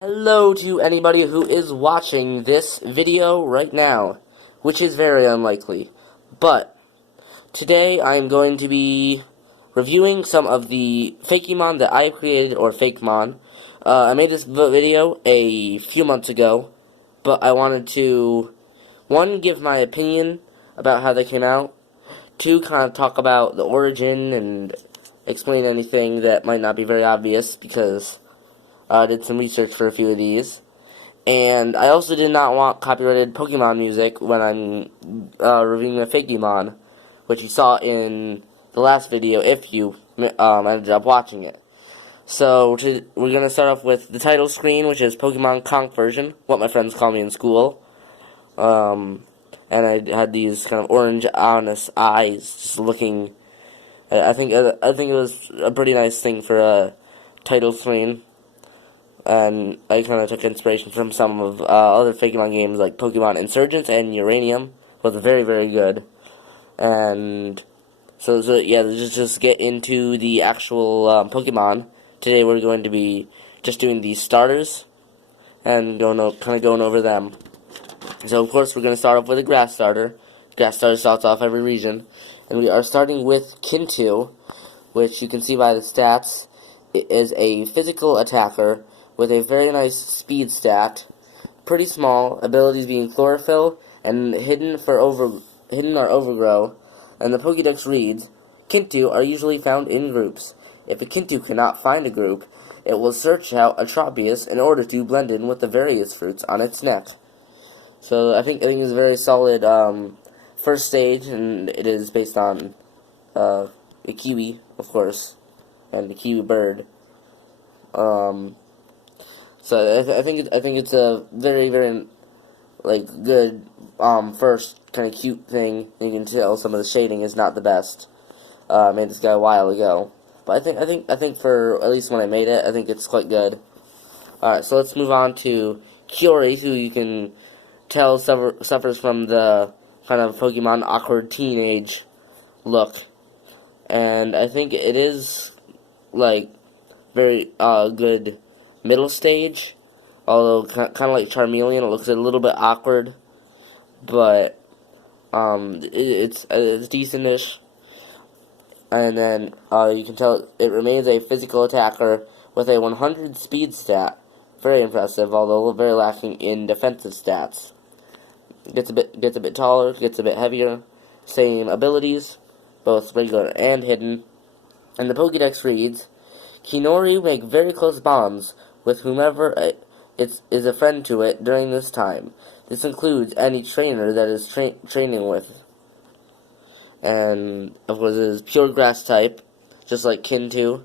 Hello to anybody who is watching this video right now, which is very unlikely. But today I'm going to be reviewing some of the Fakemon that I created, or Fakemon. I made this video a few months ago, but I wanted to, one, give my opinion about how they came out, two, kind of talk about the origin and explain anything that might not be very obvious, because I did some research for a few of these. And I also did not want copyrighted Pokemon music when I'm reviewing a Fakemon, which you saw in the last video if you ended up watching it. So we're going to start off with the title screen, which is Pokemon Conch version, what my friends call me in school. And I had these kind of orange, honest eyes just looking. I think it was a pretty nice thing for a title screen. And I kind of took inspiration from some of other Fakemon games like Pokemon Insurgents and Uranium. Was very, very good. And so yeah, let's just get into the actual Pokemon. Today we're going to be just doing the starters and kind of going over them. So of course we're going to start off with a grass starter. Grass starter starts off every region, and we are starting with Kintu, which you can see by the stats. It is a physical attacker with a very nice speed stat, pretty small, abilities being Chlorophyll and hidden or Overgrow, and the Pokédex reads, Kintu are usually found in groups. If a Kintu cannot find a group, it will search out a Tropius in order to blend in with the various fruits on its neck. So I think it's a very solid first stage, and it is based on a kiwi, of course, and the kiwi bird. So I think it's a very, very good first kind of cute thing. You can tell some of the shading is not the best. I made this guy a while ago, but I think for at least when I made it, I think it's quite good. All right, so let's move on to Kiori, who you can tell suffers from the kind of Pokemon awkward teenage look, and I think it is very good middle stage, although kind of like Charmeleon, it looks a little bit awkward, but it's decentish. And then you can tell it remains a physical attacker with a 100 speed stat, very impressive, although very lacking in defensive stats. Gets a bit taller, gets a bit heavier, same abilities, both regular and hidden. And the Pokédex reads, Kinori make very close bonds with whomever is a friend to it during this time. This includes any trainer that is training with. And, of course, it is pure grass type, just like Kintu.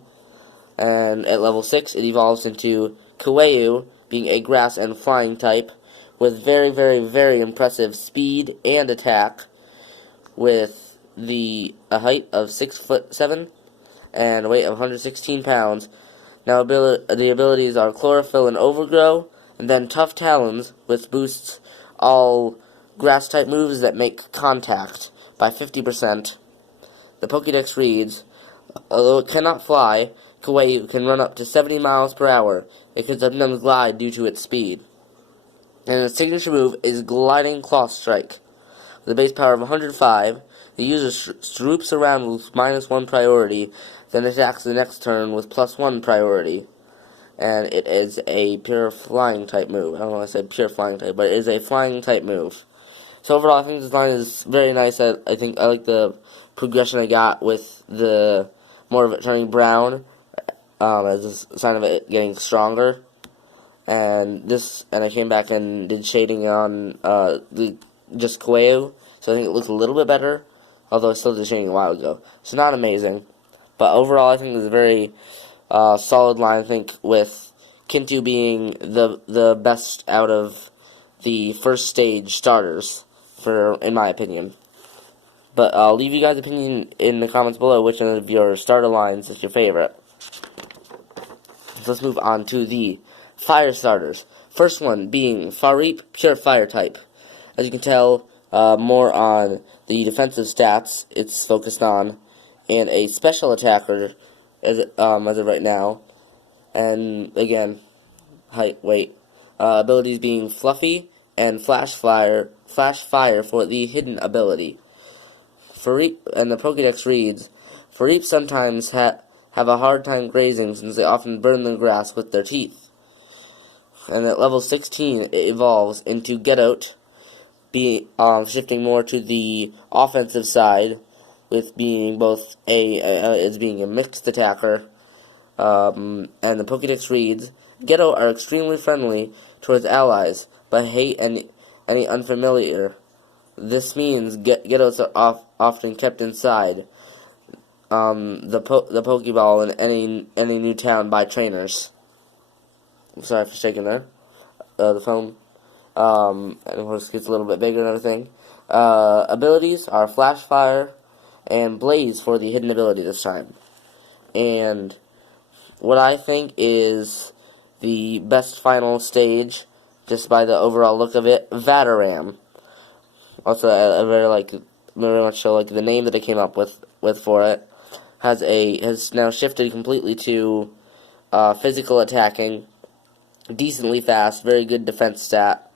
And at level 6, it evolves into Kawaii, being a grass and flying type, with very, very, very impressive speed and attack, with a height of 6'7", and a weight of 116 pounds. Now the abilities are Chlorophyll and Overgrow, and then Tough Talons, which boosts all grass-type moves that make contact by 50%. The Pokédex reads, although it cannot fly, Kawaii can run up to 70 miles per hour. It can sometimes glide due to its speed. And its signature move is Gliding Claw Strike. With a base power of 105, the user swoops around with -1 priority, then attacks the next turn with +1 priority. And it is a pure flying type move. I don't want to say pure flying type, but it is a flying type move. So overall, I think this line is very nice. I like the progression I got with the more of it turning brown as a sign of it getting stronger. And I came back and did shading on just Kawaii, so I think it looks a little bit better, although I still did shading a while ago. So not amazing, but overall I think it's a very solid line. I think with Kintu being the best out of the first stage starters, in my opinion. But I'll leave you guys' opinion in the comments below which one of your starter lines is your favorite. So let's move on to the fire starters. First one being Fareep, pure fire type. As you can tell, more on the defensive stats it's focused on, and a special attacker as of right now. And again, height, weight. Abilities being Fluffy and Flash Fire for the hidden ability. And the Pokédex reads, Fareep sometimes have a hard time grazing since they often burn the grass with their teeth. And at level 16, it evolves into Getout, shifting more to the offensive side, with being both as being a mixed attacker. And the Pokédex reads, Getout are extremely friendly towards allies, but hate any unfamiliar. This means Getouts are often kept inside the Pokeball in any new town by trainers. I'm sorry for shaking there. The phone. And of course it gets a little bit bigger and everything. Abilities are Flash Fire and Blaze for the hidden ability this time. And what I think is the best final stage, just by the overall look of it, Vataram. Also, I very much so like the name that I came up with for it. Has now shifted completely to physical attacking, decently fast, very good defense stat,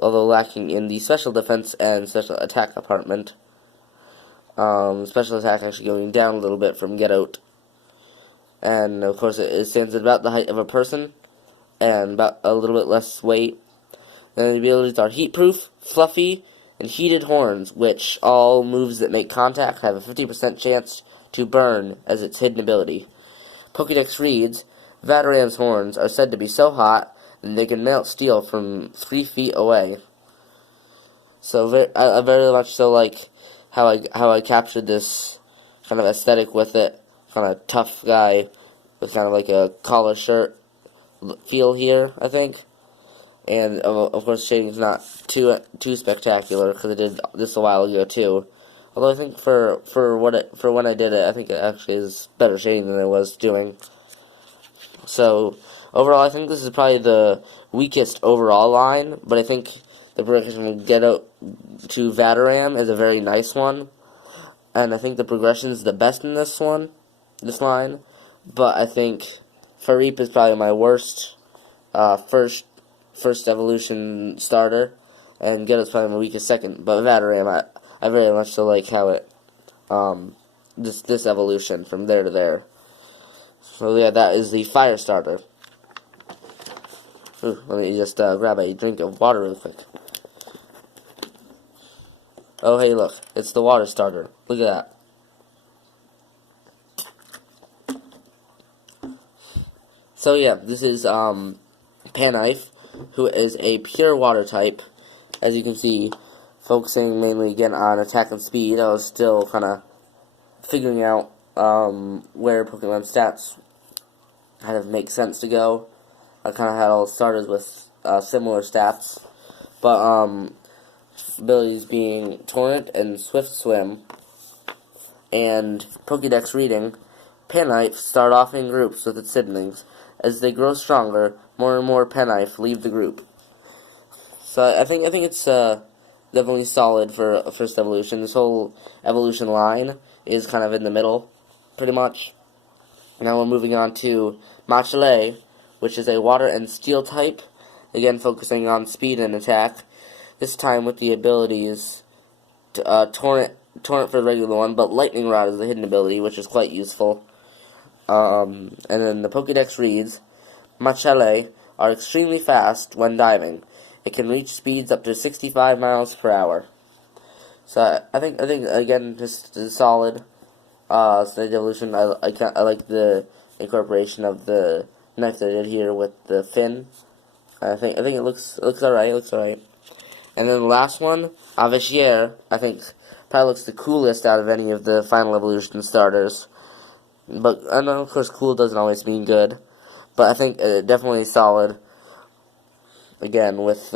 although lacking in the special defense and special attack department. Special attack actually going down a little bit from Getout. And of course it stands at about the height of a person, and about a little bit less weight. And the abilities are Heat Proof, Fluffy, and Heated Horns, which all moves that make contact have a 50% chance to burn as its hidden ability. Pokédex reads, Vataram's horns are said to be so hot that they can melt steel from 3 feet away. So I very much so like how I captured this kind of aesthetic with it, kind of tough guy with kind of like a collar shirt feel here, I think. And of course, shading's not too spectacular because I did this a while ago too. Although I think for when I did it, I think it actually is better shading than I was doing. So overall, I think this is probably the weakest overall line, but I think the progression from Getout to Vataram is a very nice one, and I think the progression is the best in this line. But I think Fareep is probably my worst first evolution starter, and Getout's probably my weakest second. But Vataram, I very much so like how it this evolution from there to there. So yeah, that is the fire starter. Ooh, let me just grab a drink of water real quick. Oh hey, look, it's the water starter. Look at that. So yeah, this is Panife, who is a pure water type. As you can see, focusing mainly again on attack and speed. I was still kind of figuring out where Pokemon stats kind of make sense to go. I kind of had all starters with similar stats, but abilities being Torrent and Swift Swim, and Pokédex reading. Panife start off in groups with its siblings. As they grow stronger, more and more Panife leave the group. So I think it's definitely solid for a first evolution. This whole evolution line is kind of in the middle, pretty much. Now we're moving on to Machile, which is a water and steel type, again focusing on speed and attack. This time with the abilities to, Torrent for the regular one, but Lightning Rod is the hidden ability, which is quite useful. And then the Pokédex reads, Machile are extremely fast when diving. It can reach speeds up to 65 miles per hour. So I think again, just solid. Stage evolution. I like the incorporation of the knife that I did here with the fin. I think it looks alright. And then the last one, Avechier, I think probably looks the coolest out of any of the final evolution starters. But I know, of course, cool doesn't always mean good. But I think definitely solid. Again, with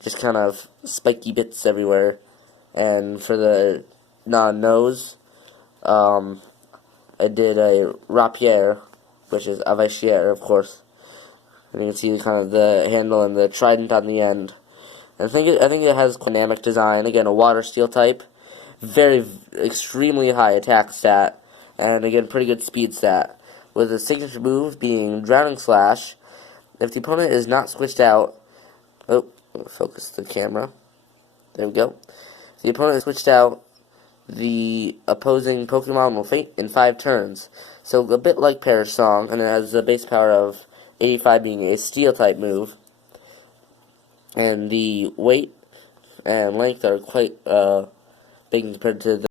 just kind of spiky bits everywhere. And for the nose, I did a rapier, which is Avechier, of course. And you can see kind of the handle and the trident on the end. And I think it has dynamic design. Again, a water steel type, extremely high attack stat, and again pretty good speed stat. With a signature move being Drowning Slash, If the opponent is not switched out, oh, focus the camera. There we go. If the opponent is switched out, the opposing Pokemon will faint in 5 turns. So a bit like Perish Song, and it has a base power of 85 being a Steel type move. And the weight and length are quite big compared to the